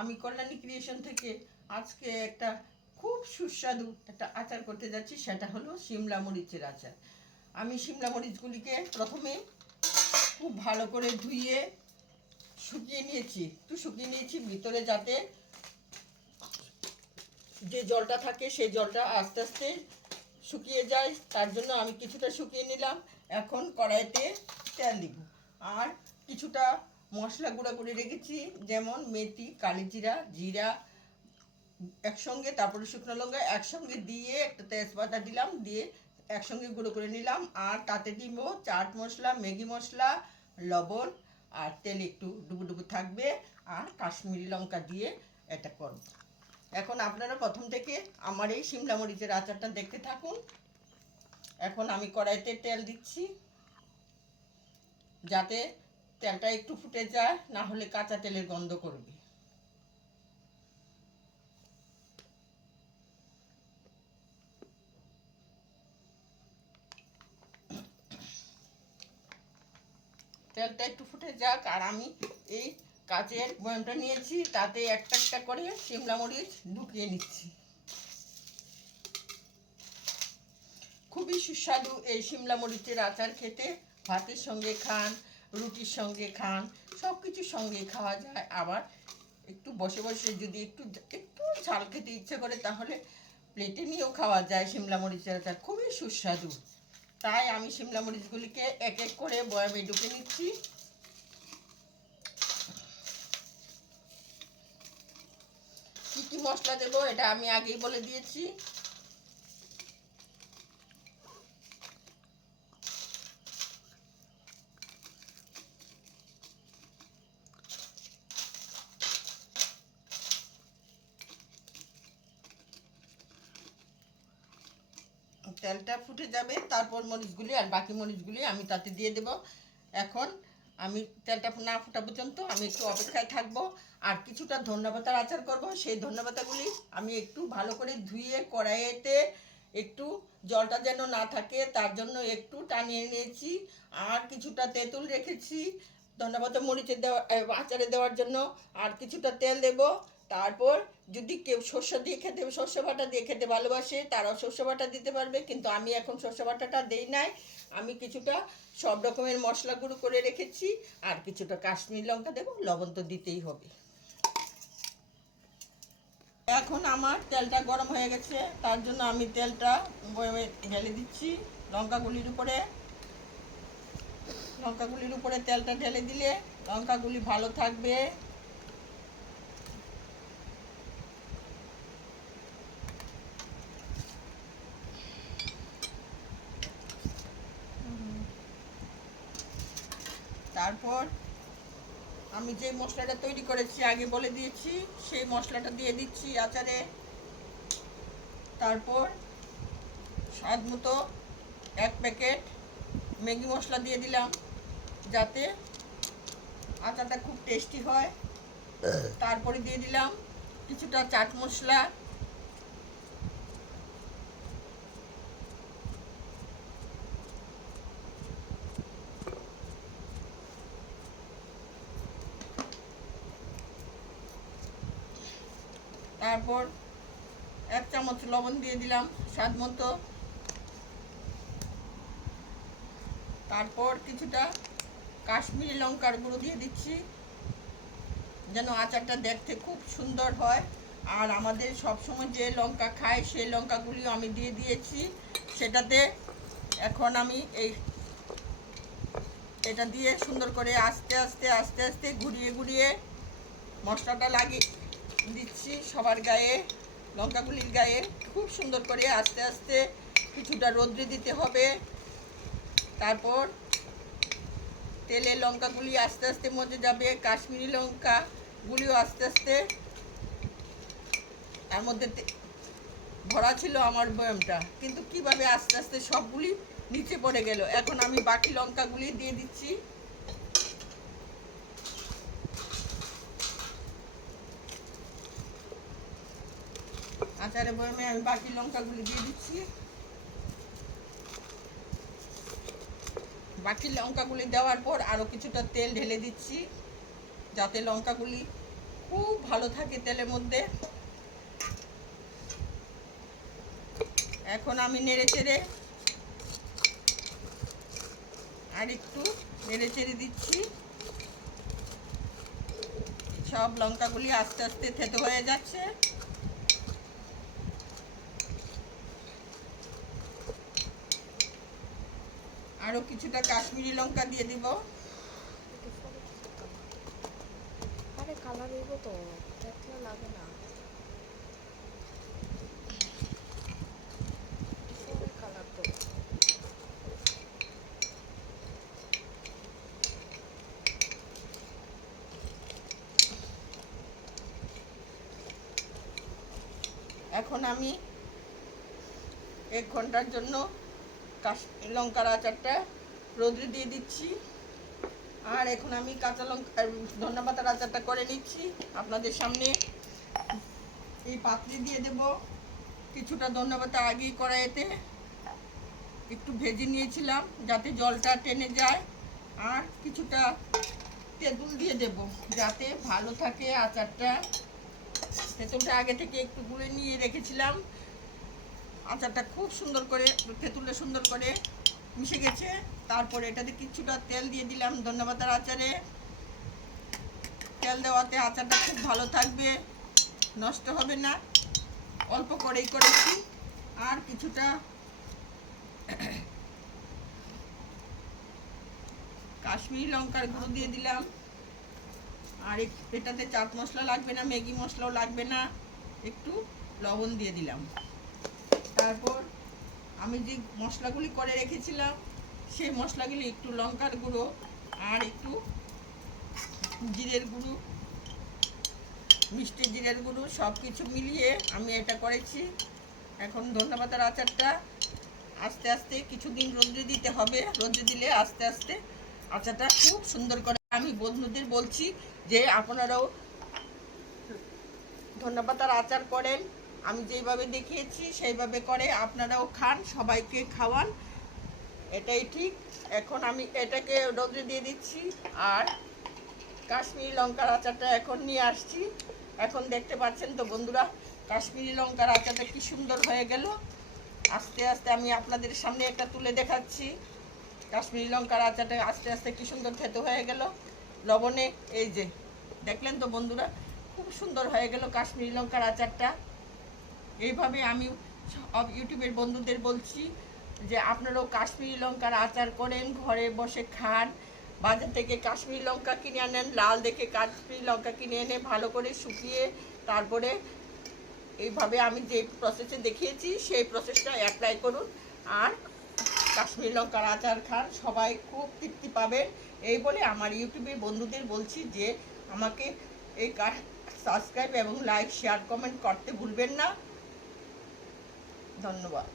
আমি কল্যাণী ক্রিয়েশন থেকে আজকে একটা খুব সুস্বাদু একটা আচার করতে যাচ্ছি, সেটা হলো শিমলা মরিচের আচার। আমি শিমলা মরিচগুলিকে প্রথমে খুব ভালো করে ধুয়ে শুকিয়ে নিয়েছি, ভিতরে যাতে যে জলটা থাকে সেই জলটা আস্তে আস্তে শুকিয়ে যায়, তার জন্য আমি কিছুটা শুকিয়ে নিলাম। এখন কড়াইতে তেল দিব আর কিছুটা মশলা গুঁড়া করে রেখেছি, যেমন মেথি, কালিজিরা, জিরা একসঙ্গে, তারপরে শুকনো লঙ্কা একসঙ্গে দিয়ে একটা তেজপাতা দিলাম, দিয়ে একসঙ্গে গুঁড়ো করে নিলাম। আর তাতে দিব চাট মশলা, ম্যাগি মশলা, লবণ, আর তেল একটু ডুবু ডুবু থাকবে, আর কাশ্মীরি লঙ্কা দিয়ে এটা করব। এখন আপনারা প্রথম থেকে আমার এই শিমলা মরিচের আচারটা দেখতে থাকুন। এখন আমি কড়াইতে তেল দিচ্ছি, যাতে তেলটা একটু ফুটে যায়, না হলে কাঁচা তেলের গন্ধ করবে। তেলটা একটু ফুটে যাক, আর আমি এই কাচের বয়ামটা নিয়েছি, তাতে একটা একটা করে শিমলা মরিচ ঢুকিয়ে নিচ্ছি। খুবই সুস্বাদু এই শিমলা মরিচের আচার খেতে। ভাতের সঙ্গে খান, রুটির সঙ্গে খান, সব কিছুর সঙ্গে খাওয়া যায়। আবার একটু বসে বসে যদি একটু একটু ঝাল খেতে ইচ্ছে করে, তাহলে প্লেটে নিয়েও খাওয়া যায় শিমলা মরিচের আচার, খুবই সুস্বাদু। তাই আমি শিমলা মরিচগুলিকে এক এক করে বয়ামে ঢুকে নিচ্ছি। কি কি মশলা দেবো এটা আমি আগেই বলে দিয়েছি। তেলটা ফুটে যাবে, তারপর মরিচগুলি আর বাকি মরিচগুলি আমি তাতে দিয়ে দেব। এখন আমি তেলটা না ফোটা পর্যন্ত আমি একটু অপেক্ষায় থাকবো। আর কিছুটা ধনেপাতার আচার করব, সেই ধনেপাতাগুলি আমি একটু ভালো করে ধুয়ে কড়াইতে একটু জলটা যেন না থাকে তার জন্য একটু টানিয়ে নিয়েছি। আর কিছুটা তেঁতুল রেখেছি ধনেপাতা মরিচে দেওয়া আচারে দেওয়ার জন্য। আর কিছুটা তেল দেব। তারপর যদি কেউ সর্ষে দিয়ে খেতে, সর্ষে বাটা দিয়ে খেতে ভালোবাসে, তারাও সর্ষে বাটা দিতে পারবে, কিন্তু আমি এখন সর্ষে বাটাটা দেই নাই। আমি কিছুটা সব রকমের মশলা গুঁড়ো করে রেখেছি, আর কিছুটা কাশ্মীরি লঙ্কা দেবো, লবণ তো দিতেই হবে। এখন আমার তেলটা গরম হয়ে গেছে, তার জন্য আমি তেলটা বয়ামে ঢেলে দিচ্ছি। লঙ্কাগুলির উপরে তেলটা ঢেলে দিলে লঙ্কাগুলি ভালো থাকবে। তারপর আমি যে মশলাটা তৈরি করেছি আগে বলে দিয়েছি, সেই মশলাটা দিয়ে দিচ্ছি আচারে। তারপর স্বাদ মতো 1 প্যাকেট ম্যাগি মশলা দিয়ে দিলাম, যাতে আচারটা খুব টেস্টি হয়। তারপরে দিয়ে দিলাম কিছুটা চাট মশলা। তারপর 1 চামচ লবণ দিয়ে দিলাম স্বাদ মতো। তারপর কিছুটা কাশ্মীরি লঙ্কার গুঁড়ো দিয়ে দিচ্ছি, যেন আচারটা দেখতে খুব সুন্দর হয়। আর আমাদের সবসময় যে লঙ্কা খায় সেই লঙ্কাগুলিও আমি দিয়ে দিয়েছি সেটাতে। এখন আমি এটা দিয়ে সুন্দর করে আস্তে আস্তে আস্তে আস্তে ঘুরিয়ে ঘুরিয়ে মশলাটা লাগিয়ে দিচ্ছি সবার গায়ে, লঙ্কাগুলির গায়ে। খুব সুন্দর করে আস্তে আস্তে কিছুটা রোদ্রে দিতে হবে। তারপর তেলে লঙ্কাগুলি আস্তে আস্তে মজে যাবে, কাশ্মীরি লঙ্কাগুলিও আস্তে আস্তে। তার মধ্যে ভরা ছিল আমার বয়ামটা, কিন্তু কিভাবে আস্তে আস্তে সবগুলি নিচে পড়ে গেল। এখন আমি বাকি লঙ্কাগুলি দিয়ে দিচ্ছি। আচারে বয়ামে আমি বাকি লঙ্কাগুলি দিয়ে দিচ্ছি। বাকি লঙ্কাগুলি দেওয়ার পর আরও কিছুটা তেল ঢেলে দিচ্ছি, যাতে লঙ্কাগুলি খুব ভালো থাকে তেলের মধ্যে। এখন আমি নেড়ে চেড়ে আর একটু নেড়ে চেড়ে দিচ্ছি। সব লঙ্কাগুলি আস্তে আস্তে থেতো হয়ে যাচ্ছে। আরো কিছুটা কাশ্মীরি লঙ্কা দিয়ে দিব। আরে কালার হইব তো, দেখলে লাগে না। পরে কালার তো এখন আমি 1 ঘন্টার জন্য লঙ্কার আচারটা রোদে দিয়ে দিচ্ছি। আর এখন আমি কাঁচা লঙ্কা ধনিয়া পাতার আচারটা করে নিচ্ছি আপনাদের সামনে। এই পাত্রে দিয়ে দেব। কিছুটা ধনিয়া পাতা আগেই কড়াইতে একটু ভেজে নিয়েছিলাম যাতে জলটা টেনে যায়। আর কিছুটা তেঁতুল দিয়ে দেব যাতে ভালো থাকে আচারটা। তেঁতুলটা আগে থেকে একটু গুঁড়ে নিয়ে রেখেছিলাম। আচারটা খুব সুন্দর করে তেঁতুলটা সুন্দর করে মিশে গেছে। তারপরে এটাতে কিছুটা তেল দিয়ে দিলাম ধনিয়া পাতার আচারে। তেল দেওয়াতে আচারটা খুব ভালো থাকবে, নষ্ট হবে না। অল্প করেই করেছি। আর কিছুটা কাশ্মীরি লঙ্কার গুঁড়ো দিয়ে দিলাম। আর এটাতে চাট মশলা লাগবে না, ম্যাগি মশলাও লাগবে না, একটু লবণ দিয়ে দিলাম। তারপর আমি যে মশলাগুলি করে রেখেছিলাম সেই মশলাগুলি একটু লঙ্কার গুঁড়ো আর একটু জিরের গুঁড়ো, মিষ্টি জিরের গুঁড়ো সব কিছু মিলিয়ে আমি এটা করেছি। এখন ধনিয়া পাতার আচারটা আস্তে আস্তে কিছুদিন রোদে দিতে হবে। রোদে দিলে আস্তে আস্তে আচারটা খুব সুন্দর করে। আমি বন্ধুদের বলছি যে আপনারাও ধনিয়া পাতার আচার করেন। আমি যেইভাবে দেখিয়েছি সেইভাবে করে আপনারাও খান, সবাইকে খাওয়ান, এটাই ঠিক। এখন আমি এটাকে রোদে দিয়ে দিচ্ছি। আর কাশ্মীরি লঙ্কার আচারটা এখন নিয়ে আসছি। এখন দেখতে পাচ্ছেন তো বন্ধুরা, কাশ্মীরি লঙ্কার আচারটা কি সুন্দর হয়ে গেল। আস্তে আস্তে আমি আপনাদের সামনে এটা তুলে দেখাচ্ছি। কাশ্মীরি লঙ্কার আচারটা আস্তে আস্তে কি সুন্দর থেতো হয়ে গেল লবণে। এই যে দেখলেন তো বন্ধুরা, খুব সুন্দর হয়ে গেল কাশ্মীরি লঙ্কার আচারটা। এইভাবে আমি সব ইউটিউবের বন্ধুদের বলছি যে আপনারাও কাশ্মীরি লঙ্কার আচার করেন, ঘরে বসে খান। বাজার থেকে কাশ্মীরি লঙ্কা কিনে আনেন, লাল দেখে কাশ্মীরি লঙ্কা কিনে এনে ভালো করে শুকিয়ে তারপরে এইভাবে আমি যে প্রসেসে দেখিয়েছি সেই প্রসেসটা অ্যাপ্লাই করুন। আর কাশ্মীরি লঙ্কার আচার খান, সবাই খুব তৃপ্তি পাবেন। এই বলে আমার ইউটিউবের বন্ধুদের বলছি যে আমাকে এই সাবস্ক্রাইব এবং লাইক শেয়ার কমেন্ট করতে ভুলবেন না। ধন্যবাদ।